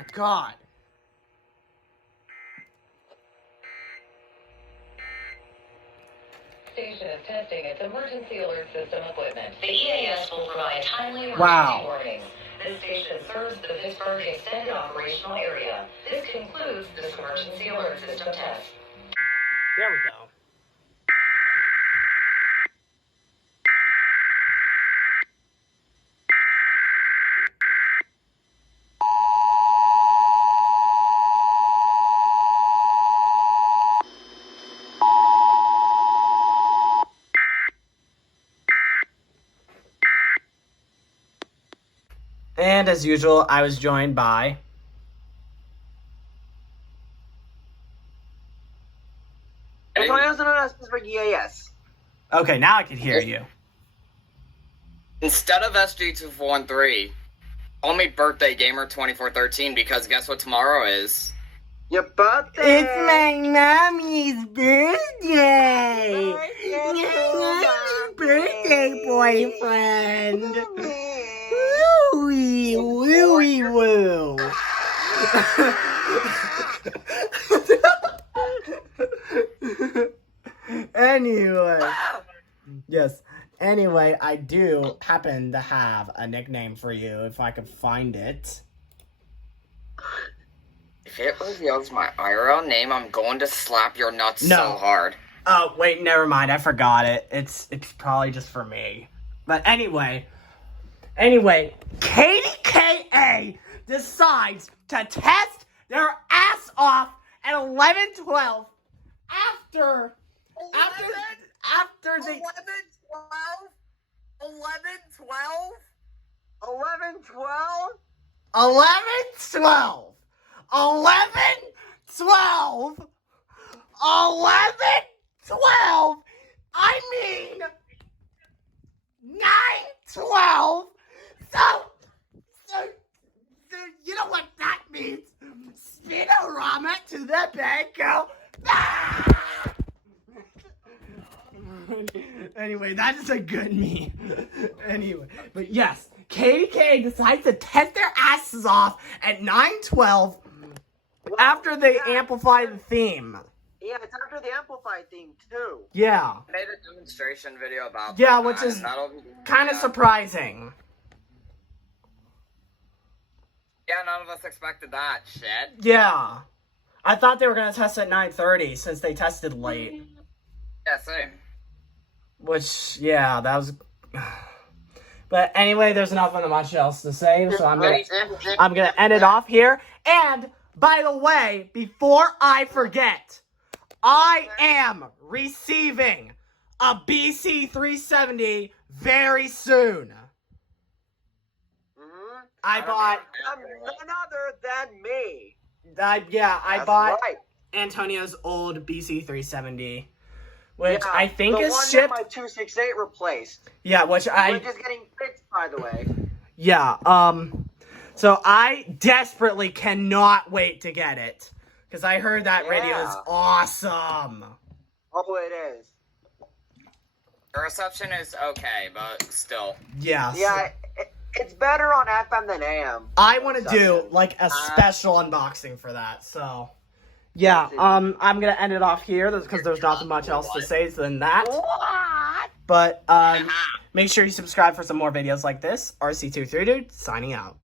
my god. Station is testing its emergency alert system equipment. The EAS will provide timely emergency Wow. warnings. This station serves the Pittsburgh Extended Operational Area. This concludes this emergency alert system test. There we go. And as usual, I was joined by... Antonio known as Pittsburgh EAS. Okay, now I can hear you. Instead of SG2413, call me Birthday Gamer 2413 because guess what tomorrow is? Your birthday! It's my mommy's birthday! Mommy's Birthday boyfriend! Wooey, wooey, woo! Anyway. Yes. Anyway, I do happen to have a nickname for you if I could find it. If it reveals my IRL name, I'm going to slap your nuts No. so hard. Oh, wait, never mind. I forgot it. It's probably just for me. But anyway, Kdka decides to test their ass off at 11:12 after the 11, 12? 11, 12? 11:12 11:12 I mean 9:12 so you know what that means. Spinorama to the bed, go. Ah! Anyway, that is a good meme. Anyway, but yes, Kdka decides to test their asses off at 9:12 after they amplify the theme. Yeah, it's after the Amplify theme, too. Yeah. I made a demonstration video about Yeah, that, which is and that'll be kind of surprising. Yeah, none of us expected that shit. Yeah. I thought they were going to test at 9:30 since they tested late. Yeah, same. Which, yeah, that was... But anyway, there's nothing much else to say, so I'm gonna end it off here. And, by the way, before I forget, I am receiving a BC370 very soon. I bought... None other than me. I That's bought right. Antonio's old BC370. Which Yeah, I think the is one shipped... that my 268 replaced. Yeah, which We're just getting fixed, by the way. Yeah, so I desperately cannot wait to get it. Because I heard that radio is awesome. Oh, it is. The reception is okay, but still. Yes. Yeah, it's better on FM than AM. I want to do, like, a special unboxing for that, so... Yeah, I'm gonna end it off here, because there's nothing much else to say than that. What? But, make sure you subscribe for some more videos like this. RC23Dude, signing out.